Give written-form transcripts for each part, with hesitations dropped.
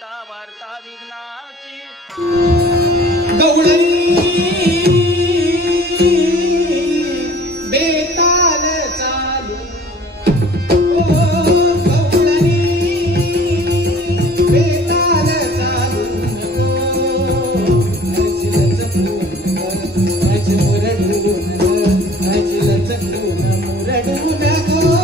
देता वार्ता विघ्नाची गवळणी बेताल चालू ओ गवळणी बेताल चालू नाचलच फूल नाच मुरडून नाचलच फूल मुरडून गो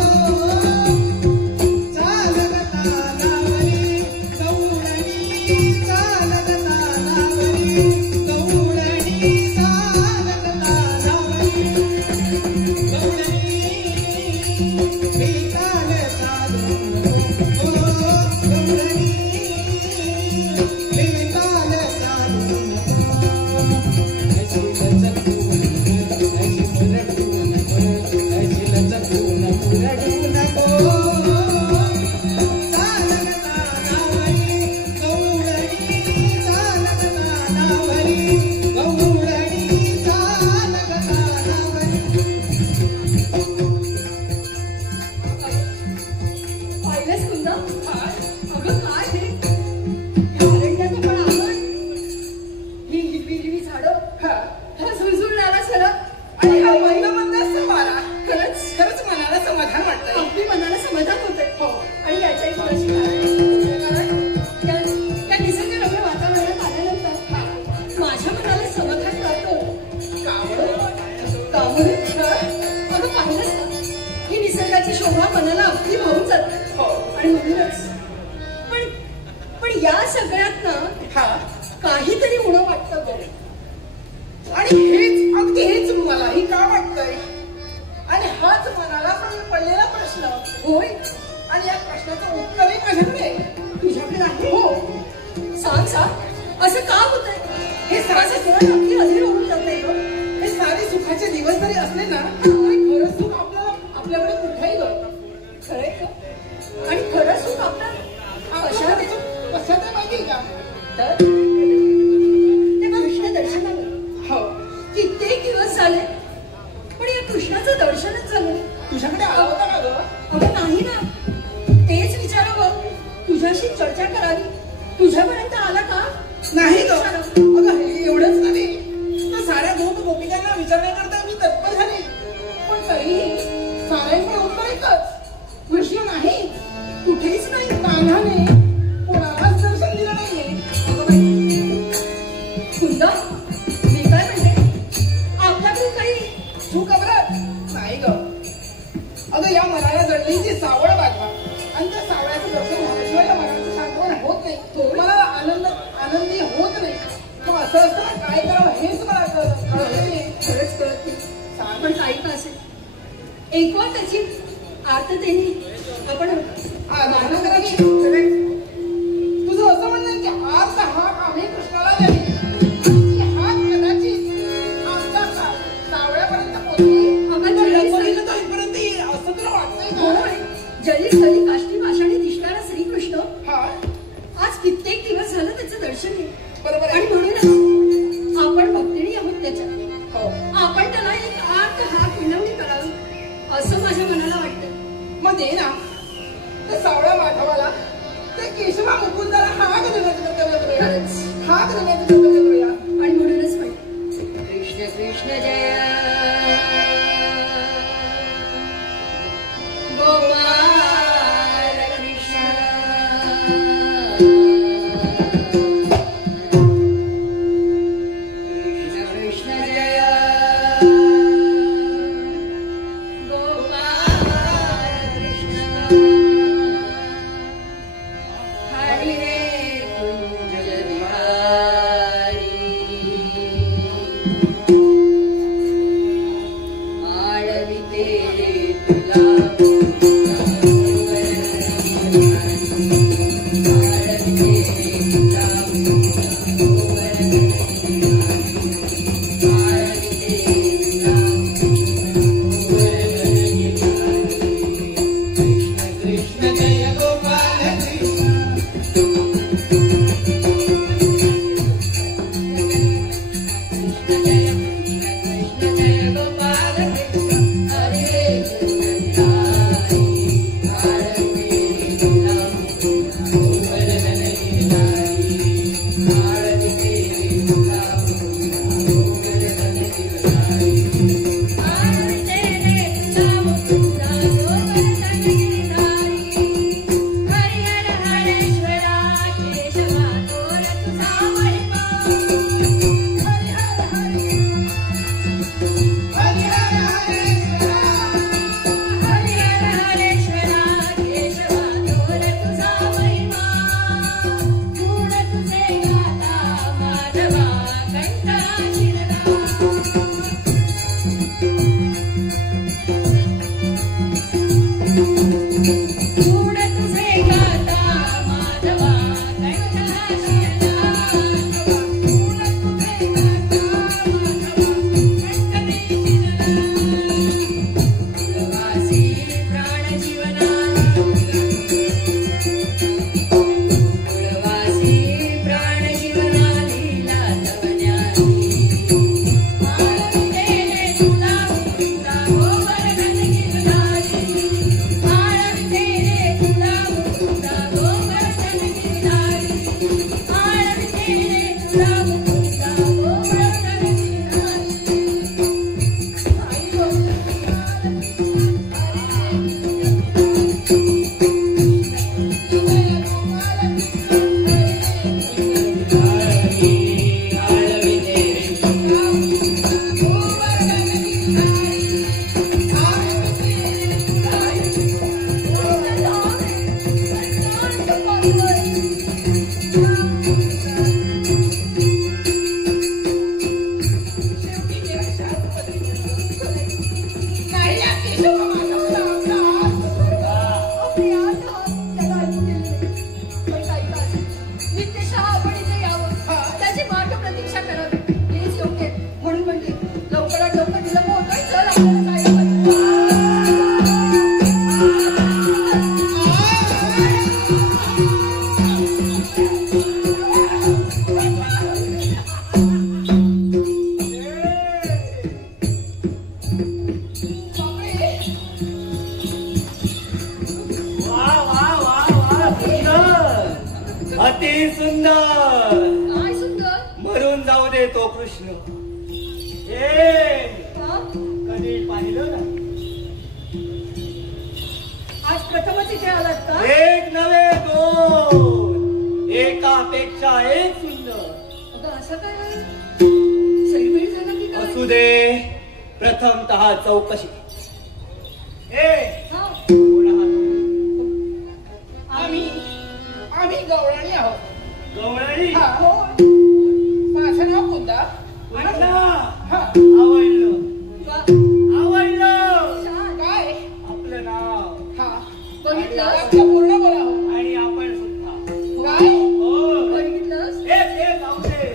काहीतरी उणं वाटतं बरं आणि हेच मलाही का वाटतंय आणि हाच मनाला पडलेला प्रश्न होय आणि या प्रश्नाचं उत्तरही माझ्याकडे तुझ्याकडे आहे हो सांग असं का होतंय हे सारं नक्की अधीर होऊन जातंय ग हे सारे सुखाचे दिवस जरी असले ना तरी खरं सुख आपल्याकडे कुठेही ग खरंय का आणि खरं सुख आपलं कशात माहिती का तर कृष्ण दर्शनाला हो कित्येक दिवस झाले पण या कृष्णाचं दर्शनच झालं तुझ्याकडे आला होता का ग अगं नाही ना तेच विचारावं तुझ्याशी चर्चा करावी तुझ्यापर्यंत आला का नाही ग अगं एवढंच नाही तर साऱ्या गोपिकांना विचारण्याकरता मी तत्पर झाले पण तरीही साऱ्यांकडे उत्तर एकच कृष्ण नाही कुठेच नाही कान्हाने कोणालाच दर्शन दिलं नाहीये सुंदर मी काय म्हणते आपल्याकडे काही चूक नाही ग अगं या मनाला जडली जी सावळ बाजवा आणि त्या सावळ्याचं दर्शन झाल्याशिवाय मनाचं सांत्वन होत नाही मला आनंदी होत नाही मग असं असताना काय करावं हेच मला कळत नाही खरंच कळत नाही पण काही का असेल एकवा त्याची आर्ततेने आपण गाणं करायची तुझं असं म्हणणं की आज हाक आम्ही कृष्णाला द्यावी हाक कदाचित आमच्या सावळ्यापर्यंत पोहोचली असं तुला वाटतंय का जली स्थली काष्टी पाषाणी दिसणारा श्रीकृष्ण आज कित्येक दिवस झालं त्याचं दर्शन आहे बरोबर आणि म्हणूनच आपण भक्तिणी आहोत त्याच्या आपण त्याला एक आर्त हाक विनवणी करावी असं माझ्या मनाला वाटतं मग दे ना त्या सावळ्या माधवाला ते केशवा मुकुंदाला हाक देण्याचं कर्तव्य करूया हाक देण्याचं कर्तव्य करूया आणि म्हणूनच म्हणते कृष्ण कृष्ण जय गोपाल कृष्ण कृष्ण कृष्ण जय गोपाल कृष्ण अति सुंदर. काय सुंदर. मरून जाऊ दे तो कृष्ण. कधी पाहिलं ना. आज प्रथमच इथे आलात का. एक नव्हे दोन, एकापेक्षा एक सुंदर. अगं असं काय सैरभैर झालं की काय. असू दे. प्रथमतः चौकशी. हा. कोण आहात? आम्ही गवळणी आहोत. गवळणी. हा. माझं नाव कुंदा. कुंदा. हा. आवडलं. वा. आवडलं. छान. काय आपलं नाव. हा. बघितलं. आपलं पूर्ण बोला हो. आणि आपण सुद्धा. काय हो. बघितलंस. हे जाऊ दे.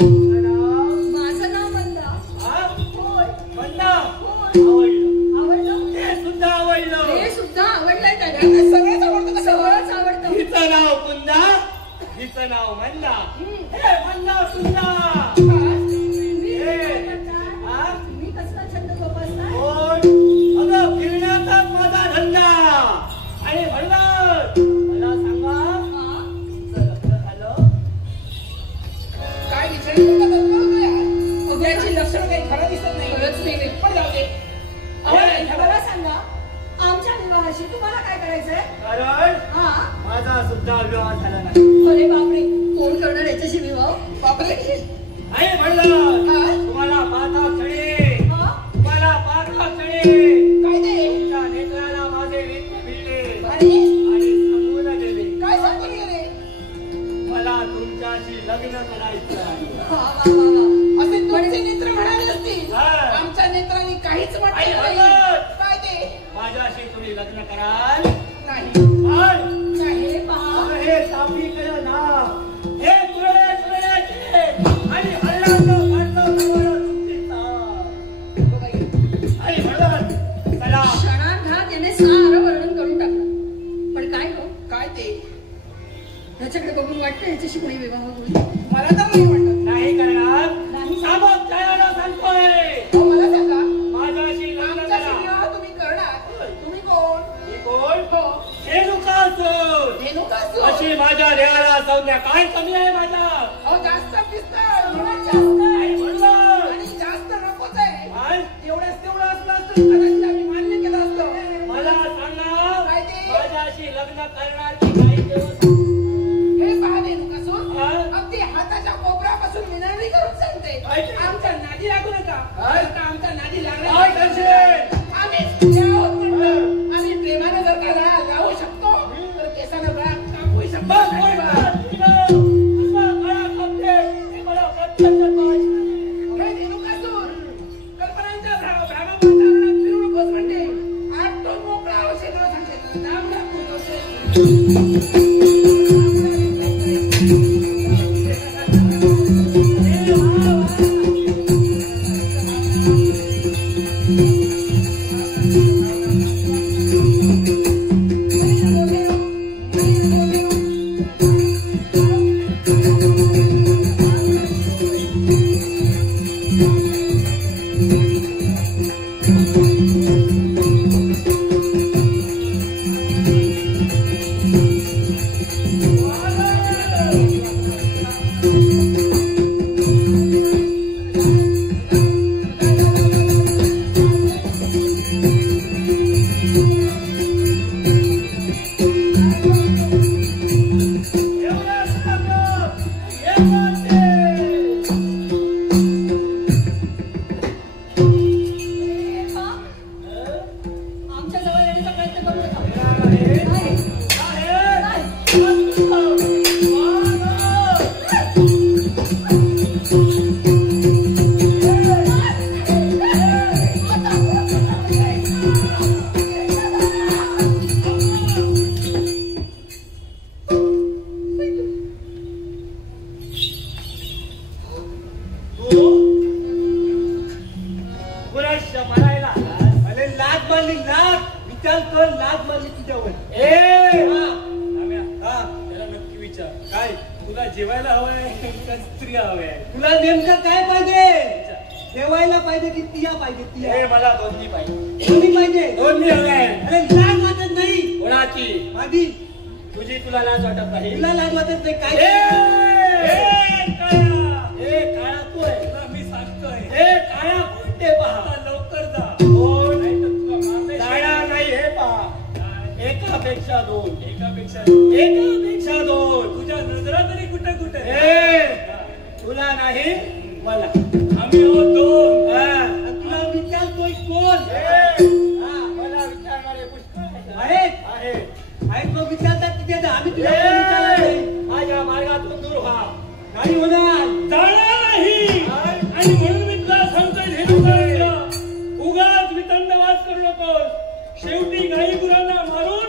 तुझं नाव? माझं नाव मंदा. हा? होय. मंदा. होय. आवडलं. आवडलं. हे सुद्धा आवडलं. हे सुद्धा आवडलंय त्याला. सगळंच आवडतं का सगळं. सगळंच आवडतं. हिचं नाव कुंदा. हिचं नाव मंदा. हे मंदा सुंदा. मी हे. काय करणार? हा? मी कसला छंद जोपासणार. कोण? अगं फिरण्याचाच माझा धंदा. आणि म्हणलं मला सांगा हा? तुमचं लग्न झालं? काय विचारलं का तत्व यार. त्याची लक्षणं काही खरं दिसत नाही. खरंच नाही. पण जाऊ दे. हे मला सांगा आमच्या विवाहाशी तुम्हाला काय करायचंय. कारण हा. माझा सुद्धा विवाह झाला नाही. अरे बापरे कोण करणार याच्याशी विवाह. बापरे. आणि म्हणलं हा? तुम्हाला पाहता क्षणी हा? तुम्हाला पाहता क्षणी काय ते. तुमच्या नेत्राला माझे नेत्र भिडले आणि आणि सांगून गेले काय सांगून गेले. मला तुमच्याशी लग्न करायचं आहे. वा वा वा वा. असे तुमचे नेत्र म्हणाले असतील. हा. आमच्या नेत्रांनी काहीच आई म्हटलं नाही. भगत. काय ते. माझ्याशी तुम्ही लग्न कराल. नाही. पण हे पहा हे तापीकडं नाव हे तुळे तुळ्याचे आणि हरणाचं फाटलं खवळं तुमची ताप. आई म्हणत चला. क्षणार्धात याने सारं वर्णन करून टाकलं. पण काय हो काय ते. त्याच्याकडे बघून वाटतं याच्याशी कोणी विवाह होईल. मला तर नाही वाटत. नाही करणार. नाही. सामोप जयाला सांगतोय अहो, मला सांगा. माझ्याशी लग्न आमच्याशी करा. विवाह तुम्ही करणार. तुम्ही कोण. मी कोण? हो. रेणुकासूर. रेणुकासूर. अशी माझ्या देहाला संज्ञा काय कमी आहे माझा. अहो जास्त दिसतं. आई म्हणलं आणि जास्त नकोच आहे. काय? एवढंच तेवढं असलं असतं कदाचित आम्ही मान्य केलं असतं. मला सांगा काय ते? माझ्याशी लग्न करणार की काही दिवस. हे पहा रेणुकासूर. हा? अगदी हाताच्या कोपऱ्यापासून विनंती करून सांगते. काय ते? आमच्या नादी लागू नका. काय? जर का आमच्या नादी काय लागला करशील? आम्ही तुझ्या आहोत म्हटलं. आम्ही प्रेमाने जर का राहू शकतो तर केसानं गळा कापू शकतो. बस, बस, बस. असं गळा कापते. हे मला प्रत्यक्ष पाहायचं जेवायला हवंय का स्त्री हवंय? तुला नेमकं काय पाहिजे? जेवायला पाहिजे की तिया पाहिजे? तिया हे मला दोन्ही पाहिजे. दोन्ही पाहिजे. दोन्ही हवंय. अरे लाज वाटत नाही? कोणाची? माझी. तुझी तुला लाज वाटत नाही? तुला लाज वाटत नाही काय? काळा तू आहे. तुला मी सांगतोय हे काळा कोणते पहा. लवकर जा. कोण? नाही तर तुला काळा नाही हे पहा. एकापेक्षा दोन. एकापेक्षा दोन. तुझ्या नजरा तरी कुठे कुठे? तुला नाही मला. आम्ही होतो. तुला विचारतोय कोण? मला विचारणारे पुष्कळ आहेत. तो विचारतात तिथे आम्ही तुला विचारणार नाही. माझ्या मार्गातून दूर व्हा. नाही होणार. जाणार नाही. आणि म्हणून मी तुला सांगतोय उगाच वितंडवाद करू नकोस. शेवटी गाई गुरांना मारून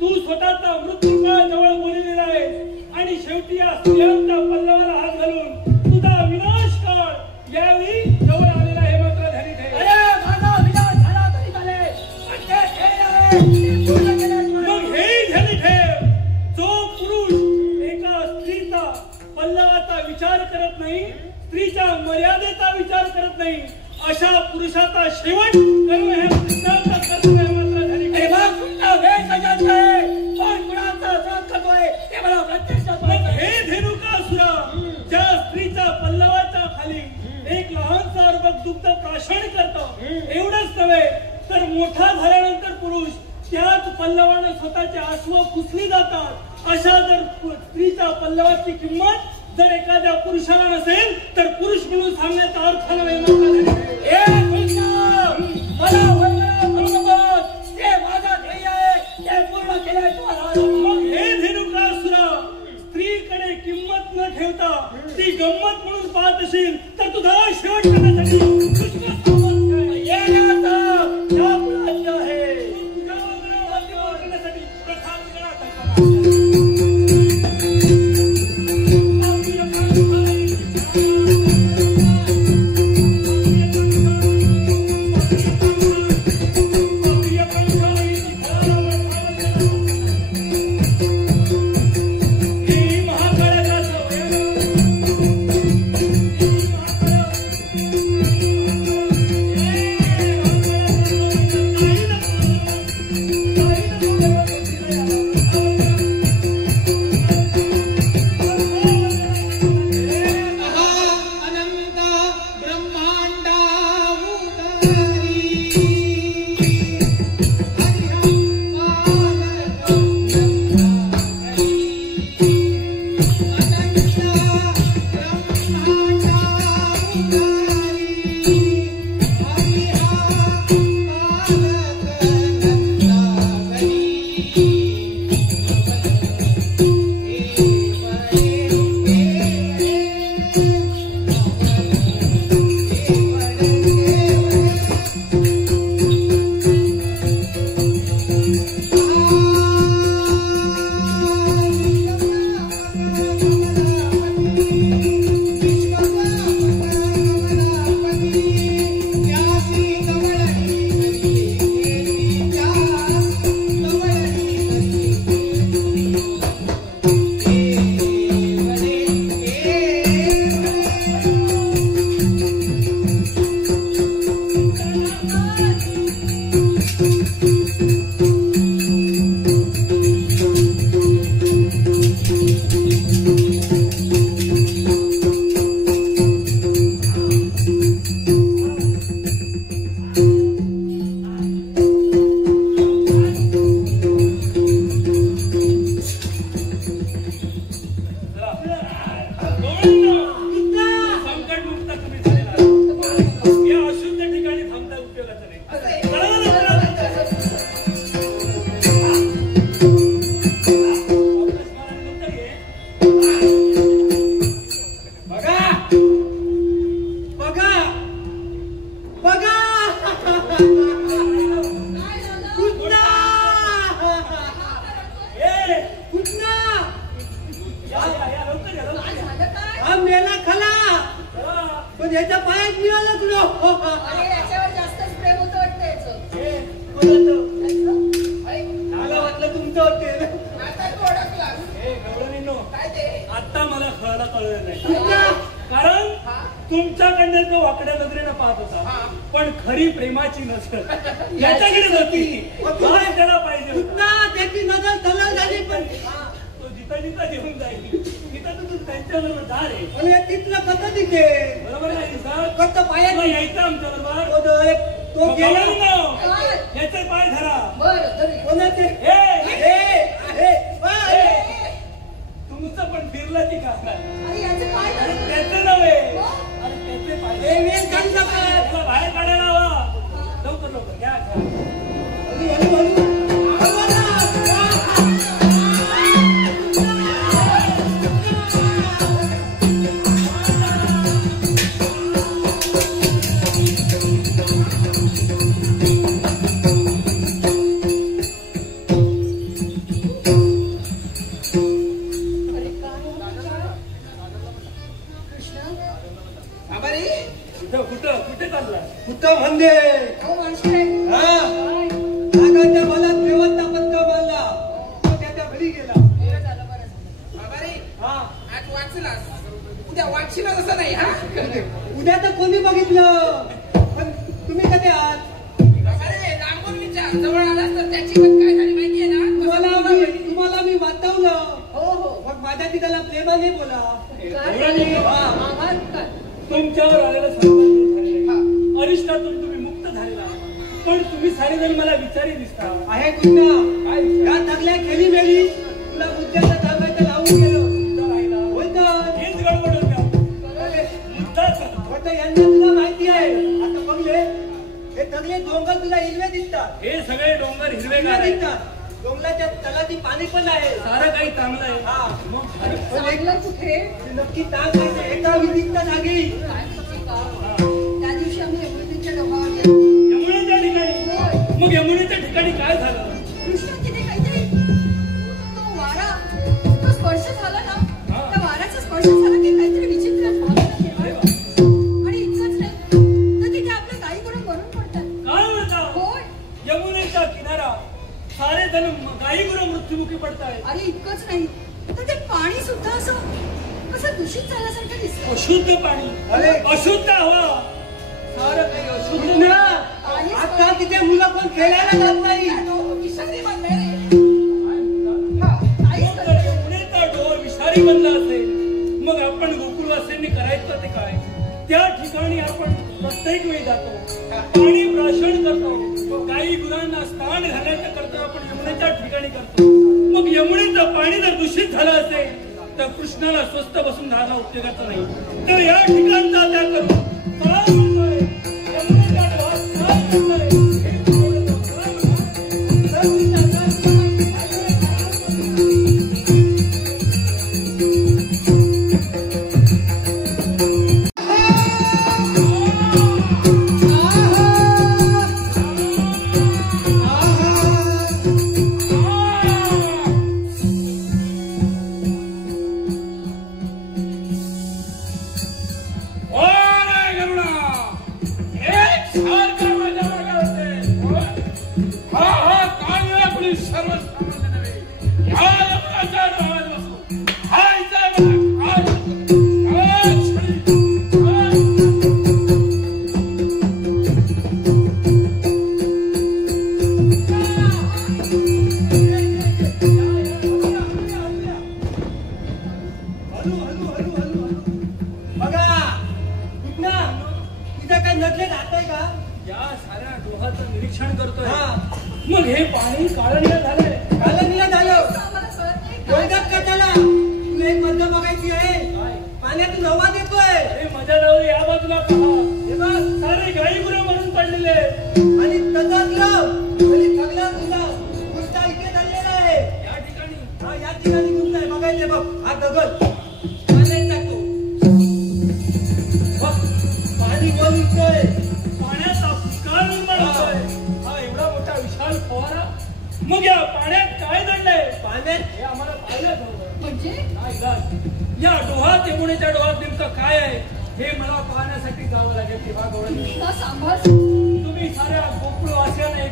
तू स्वतःचा मृत्यूकाळ जवळ बोललेला आहे आणि शेवटी या स्त्रियांच्या पल्लवाला हात घालून तुझा विनाश काळ यावेळी जवळ आलेला हे मात्र ध्यानी ठेव. माझा विनाश झाला तरी चालेल. मग हेही ध्यानी ठेव, जो पुरुष एका स्त्रीचा पल्लवाचा विचार करत नाही, स्त्रीच्या मर्यादेचा विचार करत नाही, अशा पुरुषाचा शेवट कर्म हे कृष्णाचा कर्म हे मात्र ध्यानी ठेव. हे धेनुकासुरा, ज्या स्त्रीच्या पल्लवाच्या खाली एक लहानसा अर्भक दुग्ध प्राशन करतो, एवढंच नव्हे तर मोठा झाल्यानंतर पुरुष त्याच पल्लवाने स्वतःचे आश्व पुसली जातात. अशा जर स्त्रीच्या पल्लवाची किंमत जर एखाद्या पुरुषाला नसेल तर पुरुष म्हणून सांगण्याचा अर्थ नव्हे. मग हे धेनुकासुरा, स्त्रीकडे किंमत न ठेवता ती गंमत म्हणून पाहत असेल तर तुझा शेवट करण्यासाठी आता मला गरज आहे. कृष्णा कारण तुमच्याकडनं तो वाकड्या नजरेनं पाहत होता, पण खरी प्रेमाची नजर याच्याकडे होती. काय त्याला पाहिजे होतं? कृष्णा त्याची नजर सरळ झाली पण तो जिथं जिथं घेऊन जाईल तिथं तू त्यांच्याबरोबर जा रे. अरे तिथलं कसं तिथे बरोबर आहे सर. फक्त पायात यायचं आमच्या बरोबर. तो गेला याचे पाय धरा. बरं कोणाचे तुमचं पण फिरलं की काय? अरे याचे पाय अरे धरून. त्याचे नव्हे, अरे त्याचे पाय त्याला बाहेर काढायला हवा. लवकर लवकर घ्या अरे काय हो? कृष्ण आभारी कुठं कुठे चालला? कुठं म्हणजे अहो माणसाहेब हा काय आगाच्या मला देवता पत्ता मारला तो त्याच्या घरी गेला. बरं झालं बरं झालं. आभारी हा आज वाचलास उद्या वाचशील असं नाही हा. उद्या तर कोणी बघितलं पण तुम्ही कधी आहात? अरे रामगोंडीच्या जवळ आलास तर त्याची पण काय झाली माहितीये ना. तुम्हाला मी वाचवलं. हो हो मग माझ्या तिला प्रेमाने बोला. काय आवाज काय तुमच्यावर आलेलं संकट अरिष्टातून तुम्ही मुक्त झालेला आहात. पण तुम्ही सारे जण मला विचारी दिसता. आहे कृष्णा काय विचार? या सगळ्या खेळी मेली तुला मुद्द्याचं सांगायचं लावून गेलो मुद्दा राहिला. होय तर हेच गडबड होत्या. मुद्दाच. आता यांना तुला माहिती आहे. आता बघले हे सगळे डोंगर तुला हिरवे दिसतात. हे सगळे डोंगर हिरवेगार हिरवे आहेत. दिसतात. डोंगराच्या तलाठी पाणी पण आहे. सारं काही चांगलं आहे. हा मग अरे, चांगलं कुठे ते नक्की सांगायचं एका विधित जागी. काय सांगू का? त्या दिवशी आम्ही यमुनेच्या डोंगरावर गेलो. यमुनेच्या ठिकाणी. होय. मग यमुनेच्या ठिकाणी काय झालं? कृष्ण तिथे काहीतरी तो वारा तो स्पर्श झाला ना त्या वाऱ्याचा स्पर्श झाला की काहीतरी विचित्र झालं ना तेव्हा. अरे वा. आणि इतकंच नाही तर तिथे आपल्या गाई गुरं मरून पडतात. काय म्हणता? होय. यमुनेच्या किनारा सारे जण गाई गुरं मृत्युमुखी पडतायत. आणि इतकंच नाही तर ते पाणी सुद्धा असं दूषित झाल्यासारखं दिसतं. अशुद्ध पाणी, अरे. अशुद्ध हवा, सारं काही अशुद्ध. कृष्णा आता तिथे मुलं पण खेळायला जात नाही. विषारी बनले रे. काहीच मग करत जर नाही. यमुनेचा डोह विषारी बनला असेल, मग आपण गोकुळवासियांनी करायचं ते काय? त्या ठिकाणी आपण प्रत्येक वेळी जातो, पाणी प्राशन करतो, गाई गुरांना स्नान घालायचं करतो, आपण यमुनेच्या ठिकाणी करतो. मग यमुनेचं पाणी जर दूषित झालं असेल तर कृष्णाला स्वस्त बसून राहणं उपयोगाचं नाही. तर या ठिकाणचा त्या करू काय म्हणतोय? यमुनेच्या डोहात काय म्हणतोय? हे बोलतो. काय म्हणतोय? तर विचार निरीक्षण करतोय. मग हे पाणी काळनिळ झालंय. कालनीय झालं. आम्हाला कळत नाही काय ओळखत का त्याला? तुला एक मध्य बघायची आहे. पाण्यातून हवा देतोय. अरे मजा लावली. या बाजूला पहा. हे बघ सारे गाई गुरं म्हणून पडलेले. आणि तसंच आणि सगळा तुला गुंता इथे चाललेला आहे. या ठिकाणी हा या ठिकाणी गुंता आहे. बघायचे बघ हा दगड पाण्यात टाकतो. बघ पाणी वर उठतंय. पाण्याचा पुष्कळ निर्माण होतोय. हा एवढा मोठा विशाल फवारा. मग या पाण्यात काय दडलंय? पाण्यात हे आम्हाला पाहिलं हवं. म्हणजे नाही इलाज. या डोहात यमुनेच्या डोहात नेमकं काय आहे हे मला पाहण्यासाठी जावं लागेल. तेव्हा गवळणी कृष्णा सांभाळ. तुम्ही साऱ्या गोकुळवासियांना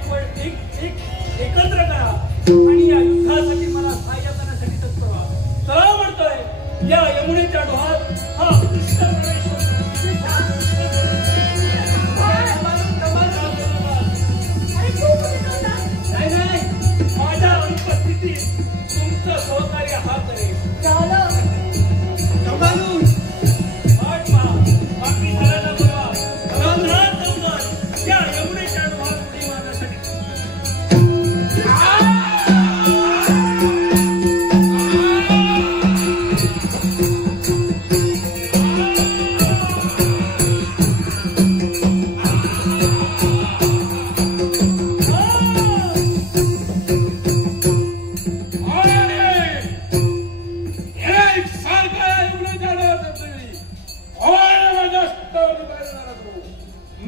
एकत्र करा आणि या युद्धासाठी मला सहाय्य करण्यासाठी तत्पर व्हा. चला म्हणतोय या यमुनेच्या डोहात अरे तू कुठे चालला? नाही माझ्या अनुपस्थितीत तुमचं सहकार्य हा करेल. झालं. वाट पहा. बाकी सगळ्यांना बोलवा. रंगरात रंगत या यमुनेच्या डोहात उडी मारण्यासाठी.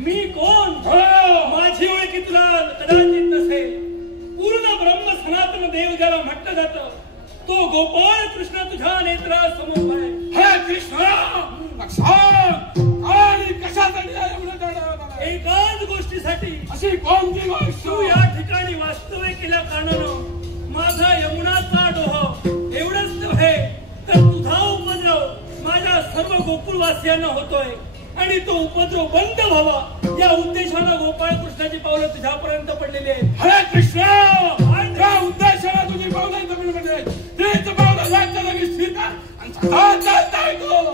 मी कोण? माझी ओळखी तुला कदाचित नसेल. पूर्ण ब्रह्म सनातन देव ज्याला म्हटलं जातं तो गोपाळ कृष्ण तुझ्या नेत्रासमोर आहे. हे कृष्ण आणि कशासाठी एवढं जाणार? एकाच गोष्टीसाठी. अशी कोणती गोष्ट? तू या ठिकाणी वास्तव्य केल्या कारणानं माझा यमुनाचा डोह एवढंच नव्हे तर तुझा उपद्रव माझ्या सर्व गोकुळवासियांना होतोय आणि तो उपद्रव बंद व्हावा या उद्देशानं गोपाळ कृष्णाची पावलं तुझ्यापर्यंत पडलेली आहेत. हरे कृष्ण त्या उद्देशाला तुझी पावलं जमीन मध्ये तेच पावलं जायचं लगेच स्वीकार आणि चालता ऐकून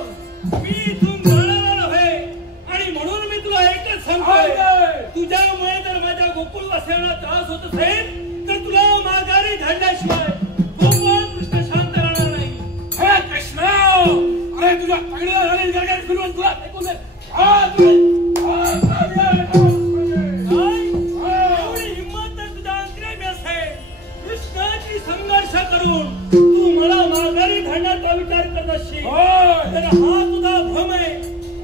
मी इथून जाणारा नव्हे आणि म्हणून मी तुला एकच सांगतोय. तुझ्यामुळे जर माझ्या गोकुळवासियांना त्रास होत असेल तर तुला माघारी धाडल्याशिवाय गोपाळ कृष्ण शांत राहणार नाही. हरे कृष्ण अरे तुझ्या पहिल्या झाली गरगरी फिरवून तुला ऐकून दे. एवढी हिंमत जर तुझ्या अंतरेमी असेल कृष्णाची संघर्ष करून तू मला माघारी धाडण्याचा विचार करत असशील तर हा तुझा भ्रम आहे.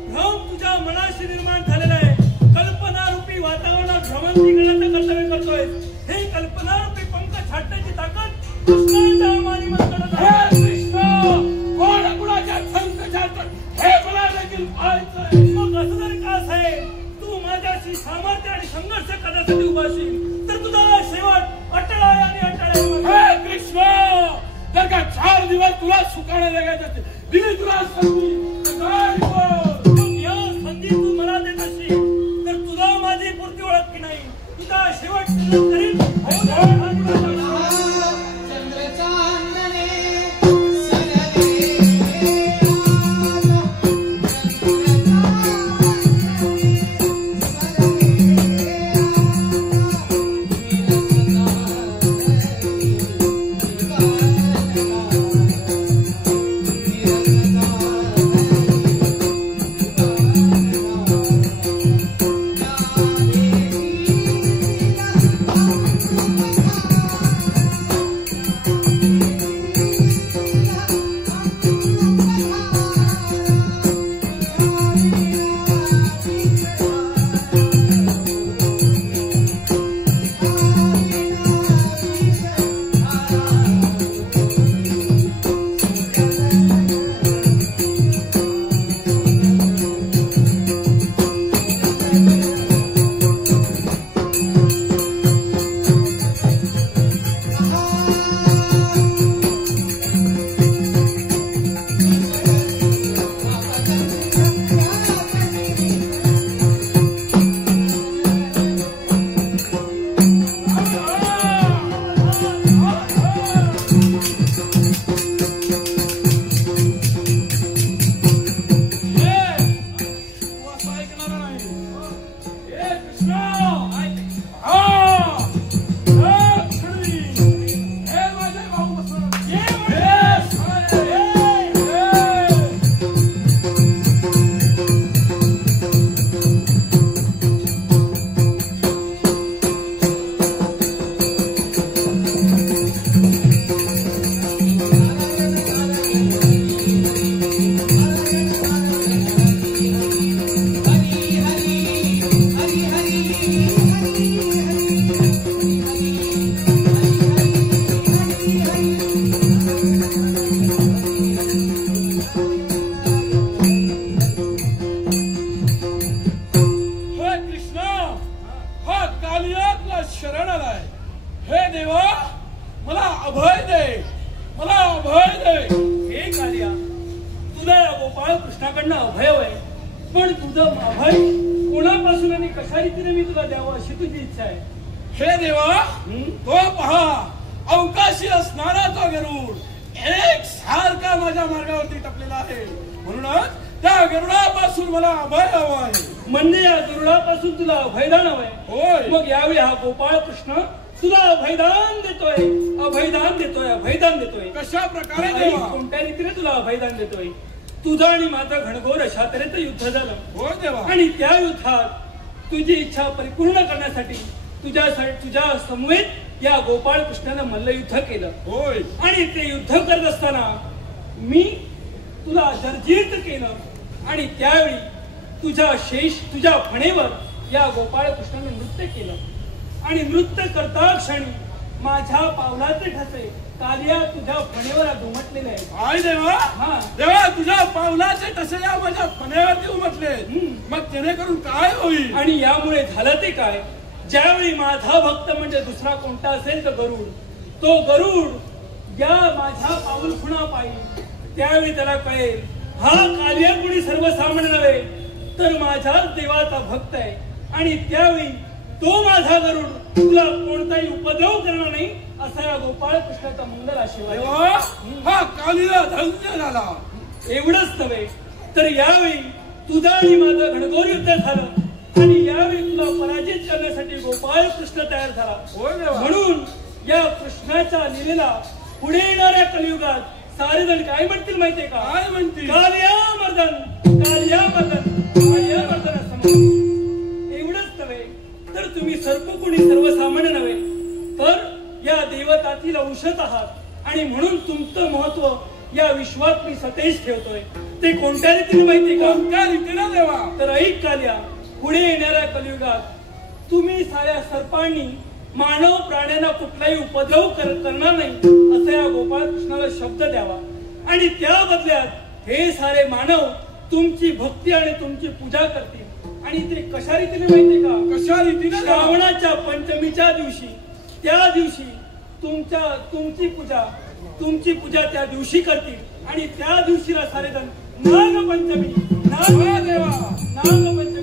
भ्रम तुझ्या मनाशी निर्माण झालेला आहे. कल्पनारूपी वातावरणात भ्रमंती करण्याचं कर्तव्य करतोय. हे कल्पनारूपी पंख छाटण्याची ताकद कृष्णाच्या मानिमत करत आहे. कोण कुणाच्या संकटात हे मला देखील पाहायचंय. मग असं जर का असेल तू माझ्याशी सामर्थ्य आणि संघर्ष करण्यासाठी उभा असेल तर तुझा शेवट अटळ आहे आणि अटळ आहे. हे कृष्ण जर का 4 दिवस तुला सुखाने जगायचं दिली तुला संधी या संधी तू मला देत असशील तर तुला माझी पूर्ती ओळख की नाही तुझा शेवट करील. Oh तुझ्याकडनं अभय आहे, पण तुझं अभय कोणापासून आणि कशा रीतीने मी तुला द्यावं अशी तुझी इच्छा आहे. हे देवा, तो पहा अवकाशी असणारा तो गरुड एक सारखा माझ्या मार्गावरती टपलेला आहे. म्हणूनच त्या गरुडापासून मला अभय हवं आहे. म्हणजे या गरुडापासून तुला अभयदान हवंय. होय. मग यावेळी हा गोपाळ कृष्ण तुला अभयदान देतोय, अभयदान देतोय, अभयदान देतोय. कशा प्रकारे आई, देवा? कोणत्या रीतीने तुला अभयदान देतोय? तुझं आणि माझं घनघोर अशा तऱ्हेचं युद्ध झालं. हो देवा. आणि त्या युद्धात तुझी इच्छा परिपूर्ण करण्यासाठी तुझ्या समवेत या गोपाळ कृष्णानं मल्लयुद्ध केलं. होय. आणि ते युद्ध करत असताना मी तुला जर्जीत केलं. आणि त्यावेळी तुझ्या फणेवर या गोपाळ कृष्णाने नृत्य केलं. आणि नृत्य करता क्षणी माझ्या पावलाचे ठसे कालिया तुझ्या फणेवर घुमटलेले आहेत. आय देवा. हा. देवा, तुझ्या पावलाचे तसे या माझ्या फण्यावरती उमटले. मग जेणेकरून काय होईल? आणि यामुळे झालं ते काय, ज्यावेळी माझा भक्त म्हणजे दुसरा कोणता असेल तर गरुड, तो गरुड या माझ्या पाऊल खुणा पाहिजे त्यावेळी त्याला कळेल हा कालिया कोणी सर्वसामान्य नव्हे तर माझ्याच देवाचा भक्त आहे. आणि त्यावेळी तो माझा गरुड तुला कोणताही उपद्रव करणार नाही असा या गोपाळ कृष्णाचा मंगल आशीर्वाद. देवा, हा कालिया धन्य झाला. एवढंच नव्हे तर यावेळी तुझं आणि माझं घनघोर युद्ध झालं. आणि यावेळी तुला पराजित करण्यासाठी गोपाळ कृष्ण तयार झाला. होय देवा. म्हणून या कृष्णाच्या लीलेला पुढे येणाऱ्या कलियुगात सारे जण काय म्हणतील माहितीये का? काय म्हणतील? कालिया मर्दन, कालिया मर्दन, कालिया मर्दन असं म्हणतील. एवढंच नव्हे तर तुम्ही सर्प कोणी सर्वसामान्य नव्हे तर या देवतातील अंशच आहात. आणि म्हणून तुमचं महत्व या विश्वात मी सतेज ठेवतोय. ते कोणत्या रीतीने माहितीये का? कोणत्या रीतीने देवा? तर ऐक कालिया, पुढे येणाऱ्या कलियुगात तुम्ही साऱ्या सर्पांनी मानव प्राण्यांना कुठलाही उपद्रव करणार नाही असं या गोपाळ कृष्णाला शब्द द्यावा. आणि त्या बदल्यात हे सारे मानव तुमची भक्ती आणि तुमची पूजा करतील. आणि ते कशा रीतीने माहितीये का? कशा रीतीने? श्रावणाच्या पंचमीच्या दिवशी, त्या दिवशी तुमची पूजा त्या दिवशी करतील. आणि त्या दिवशीला सारे जण नागपंचमी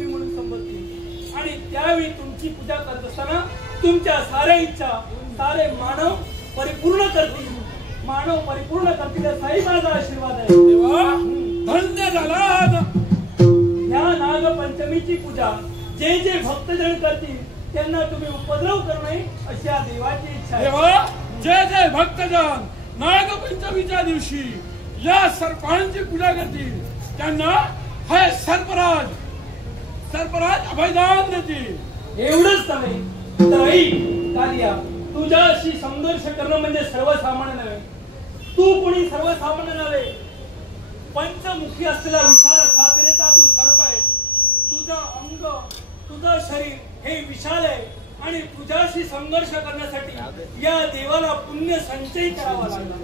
म्हणून संबोधतील. आणि त्यावेळी तुमची पूजा करत असताना तुमच्या साऱ्या इच्छा सारे मानव परिपूर्ण करतील. मानव परिपूर्ण करतील असाही माझा आशीर्वाद आहे. देवा, धन्य झाला. या नागपंचमीची पूजा जे जे भक्तजन करतील त्यांना तुम्ही उपद्रव करू नये अशी या देवाची इच्छा आहे. देवा, जे जे भक्तजन नागपंचमीच्या दिवशी या सर्पांची पूजा करतील त्यांना हे सर्पराज अभयदान देतील. एवढंच नव्हे तर ऐक कालिया, तुझ्याशी संघर्ष करणं म्हणजे सर्वसामान्य नव्हे. तू कोणी सर्वसामान्य नव्हे. पंचमुखी असलेला विशाल साखरेचा तू सर्प आहे. तुझं अंग, तुझं शरीर हे विशाल आहे. आणि तुझ्याशी संघर्ष करण्यासाठी या देवाला पुण्य संचय करावा लागला.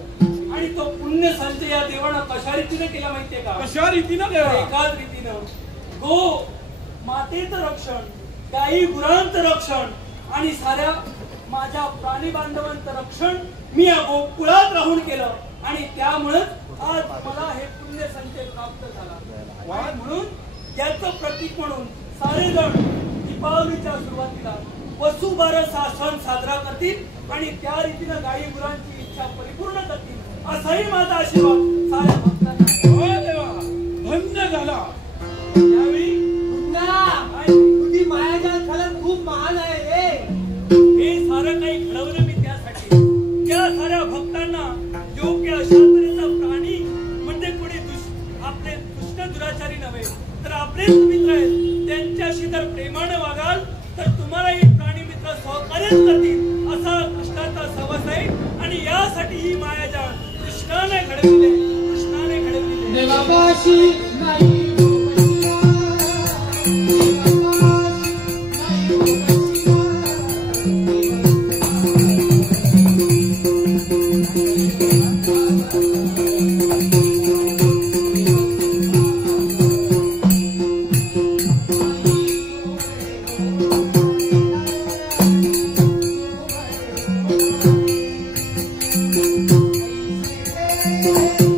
आणि तो पुण्य संचय या देवानं कशा रीतीने केला माहितीये का? कशा रीतीने देवा? एकाच रीतीनं गो मातेचं रक्षण, गाई गुरांचं रक्षण आणि साऱ्या माझ्या प्राणी बांधवांचं रक्षण मी या गोकुळात राहून केलं. आणि त्यामुळेच आज मला हे पुण्य संचय प्राप्त झाला. आणि म्हणून याचं प्रतीक म्हणून सारे जण दीपावलीच्या सुरुवातीला वसुबारस हा सण साजरा करतील आणि त्या रीतीनं गाई गुरांची इच्छा परिपूर्ण करतील असाही माझा आशीर्वाद साऱ्या भक्तांना. हो देवा, धन्य झाला. त्यावेळी तुझी मायाजाल खरंच खूप महान आहे रे. हे सारं काही घडवलं मी त्यासाठी त्या साऱ्या भक्तांना योग्य अशा तऱ्हेचा प्राणी म्हणजे कोणी आपले दुष्ट दुराचारी नव्हे तर आपलेच मित्र आहेत त्यांच्याशी जर प्रेमाने वागाल तर तुम्हालाही प्राणी मित्र सहकार्यच करतील असा कृष्णाचा सहवास आहे. आणि यासाठी ही मायाजाळ कृष्णाने घडवलेली देवापाशी नाही Thank you.